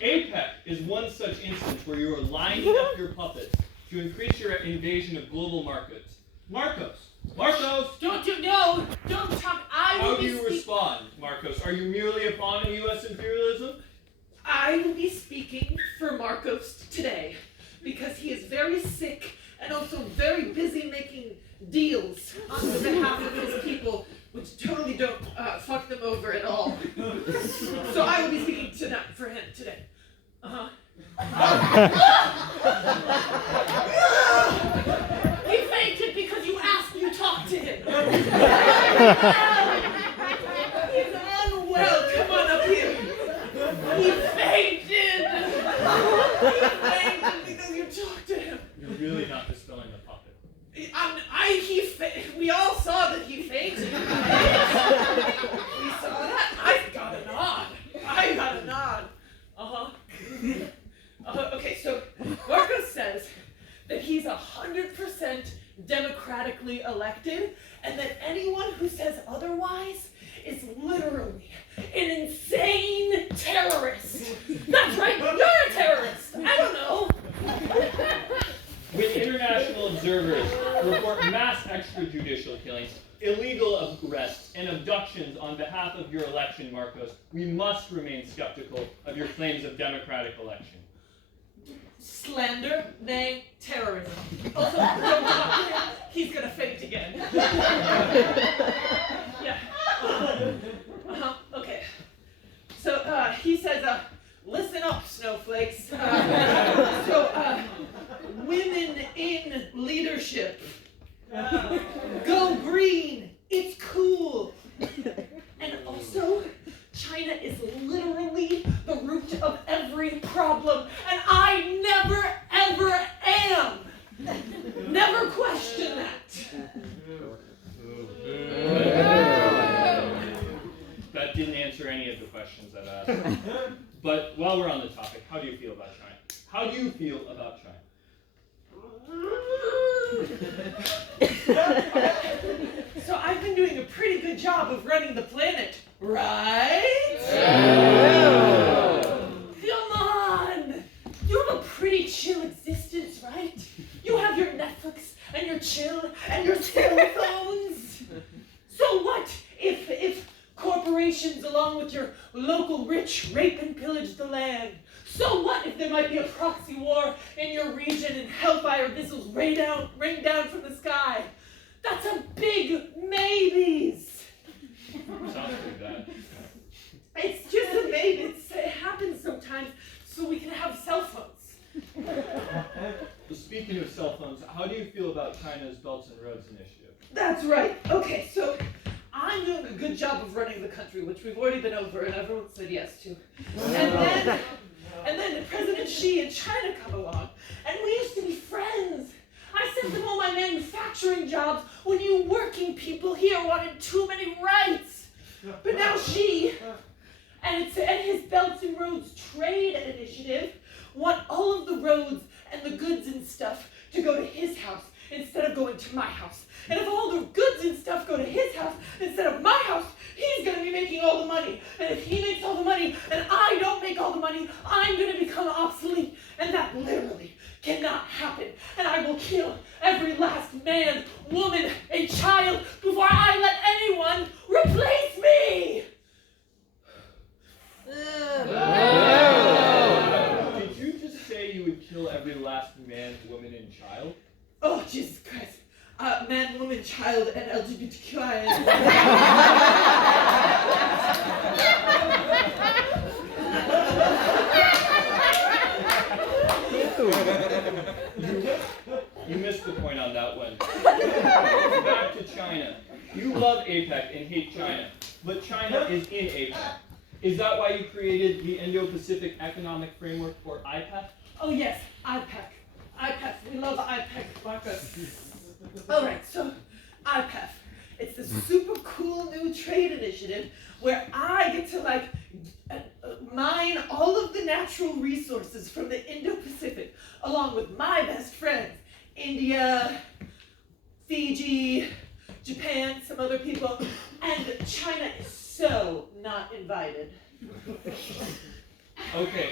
APEC is one such instance where you are lining up your puppets to increase your invasion of global markets. Marcos! Don't talk. How do you respond, Marcos? Are you merely a pawn in U.S. imperialism? I will be speaking for Marcos today because he is very sick and also very busy making deals on the behalf of his people, which totally don't fuck them over at all. So I will be speaking for him today. He fainted because you asked me to talk to him. He's unwell. Come on up here. He fainted. Because you talked to him. You're really not dispelling the puppet. We all saw that he fainted. We saw that. I got a nod. Okay, so Marcos says that he's 100% democratically elected, and that anyone who says otherwise is literally an insane terrorist. That's right, you're a terrorist. I don't know. When international observers report mass extrajudicial killings, illegal arrests, and abductions on behalf of your election, Marcos, we must remain skeptical of your claims of democratic election. Slander, nay, terrorism. Also, don't talk to him. He's gonna faint again. Yeah. Okay. So he says, listen up, snowflakes. Women in leadership. Go green. It's cool. And also, China is literally the root of every problem, and I never, ever am. Never question that. That didn't answer any of the questions I've asked. But while we're on the topic, how do you feel about China? How do you feel about China? So I've been doing a pretty good job of running the planet, right? Yeah. Come on! You have a pretty chill existence, right? You have your Netflix and your chill and your cell phones. So what if corporations along with your local rich rape and pillage the land? So what if there might be a proxy war in your region and hellfire missiles rain down from the sky? That's a big maybes. Sounds like that. It's just a maybe. It happens sometimes so we can have cell phones. Well, speaking of cell phones, how do you feel about China's Belts and Roads Initiative? That's right. Okay, so I'm doing a good job of running the country, which we've already been over and everyone said yes to. And then President Xi and China come along, and we used to be friends. I sent them all my manufacturing jobs when you working people here wanted too many rights. But now Xi and his Belts and Roads Trade Initiative want all of the roads and the goods and stuff to go to his house instead of going to my house. And if all the goods and stuff go to his house instead of my house, he's going to be making all the money. And if he makes all the money and I don't make all the money, I'm going to become obsolete. And that literally cannot happen. And I will kill every last man, woman, and child before I let anyone replace me. Did you just say you would kill every last man, woman, and child? Oh, Jesus Christ. Man, woman, child, and LGBTQI. You missed the point on that one. Back to China. You love APEC and hate China, but China is in APEC. Is that why you created the Indo-Pacific Economic Framework, or IPEF? Oh yes, IPEC. IPEF. We love IPEC, Marcos. All right, so IPEF. It's this super cool new trade initiative where I get to mine all of the natural resources from the Indo-Pacific along with my best friends, India, Fiji, Japan, some other people, and China is so not invited. Okay.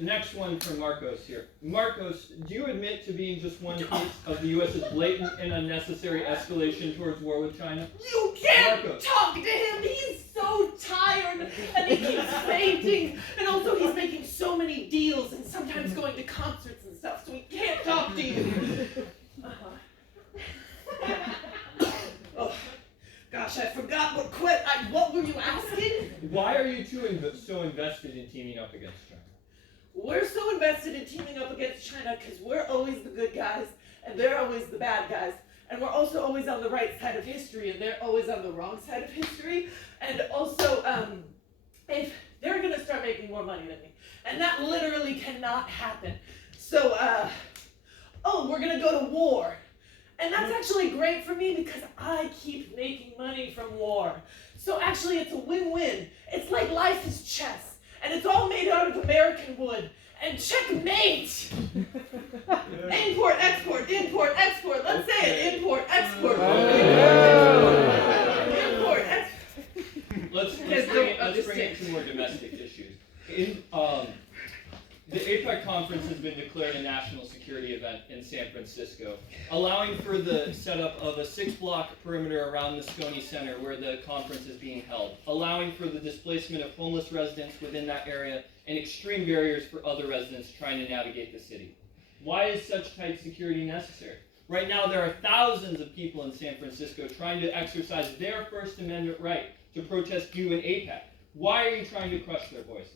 Next one from Marcos here. Marcos, do you admit to being just one piece of the U.S.'s blatant and unnecessary escalation towards war with China? You can't Marcos. talk to him. He's so tired, and he keeps fainting. And also, he's making so many deals and sometimes going to concerts and stuff, so he can't talk to you. Oh, gosh, I forgot what were you asking? Why are you two so invested in teaming up against China? We're so invested in teaming up against China because we're always the good guys and they're always the bad guys. And we're also always on the right side of history and they're always on the wrong side of history. And also, if they're going to start making more money than me. And that literally cannot happen. So, we're going to go to war. And that's actually great for me because I keep making money from war. So actually it's a win-win. It's like life is chess. And it's all made out of American wood. And checkmate! Import, export, import, export. Let's say it. Import, export. Import, export. Let's bring it to more domestic issues. The APEC conference has been declared a national security event in San Francisco, allowing for the setup of a 6-block perimeter around the Moscone Center where the conference is being held, allowing for the displacement of homeless residents within that area and extreme barriers for other residents trying to navigate the city. Why is such tight security necessary? Right now, there are thousands of people in San Francisco trying to exercise their First Amendment right to protest you in APEC. Why are you trying to crush their voices?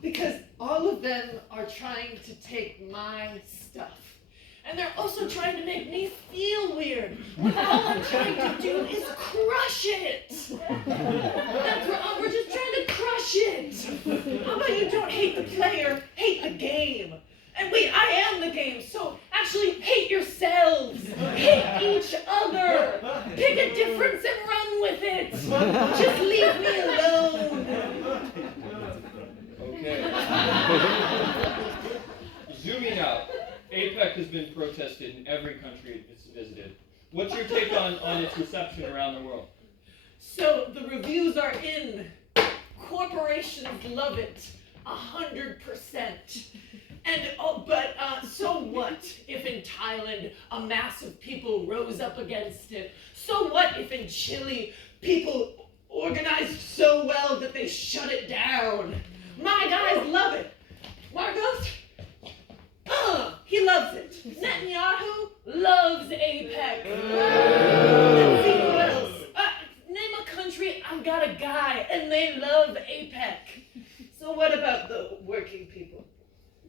Because all of them are trying to take my stuff. And they're also trying to make me feel weird. When all I'm trying to do is crush it. We're just trying to crush it. How about you don't hate the player, hate the game? And wait, I am the game, so actually hate yourselves. Hate each other. Pick a difference and run with it. Just leave me alone. Okay. Zooming out, APEC has been protested in every country it's visited. What's your take on its reception around the world? So the reviews are in. Corporations love it, 100%. And so what if in Thailand a mass of people rose up against it? So what if in Chile people organized so well that they shut it down? My guys love it. Marcos? He loves it. Netanyahu loves APEC. Let's see who else. Name a country, I've got a guy, and they love APEC. So what about the working people?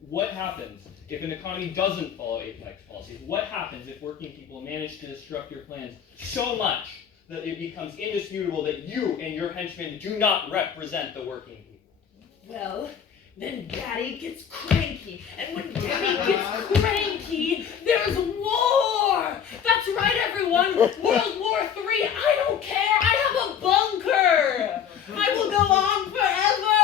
What happens if an economy doesn't follow APEC's policies? What happens if working people manage to disrupt your plans so much that it becomes indisputable that you and your henchmen do not represent the working people? Well, then Daddy gets cranky. And when Daddy gets cranky, there's war! That's right, everyone! World War III! I don't care! I have a bunker! I will go on forever!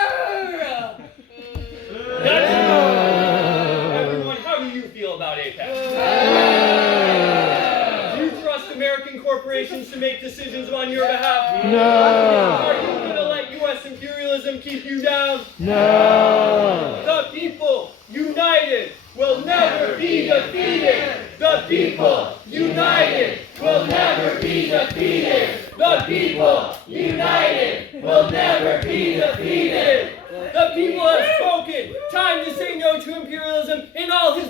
Everyone, how do you feel about APEC? Do you trust American corporations to make decisions on your behalf? No! Are you going to let U.S. imperialism keep you down? No! The people united will never be defeated! The people united will never be defeated! The people united will never be defeated! The people have spoken! Time to say no to imperialism in all his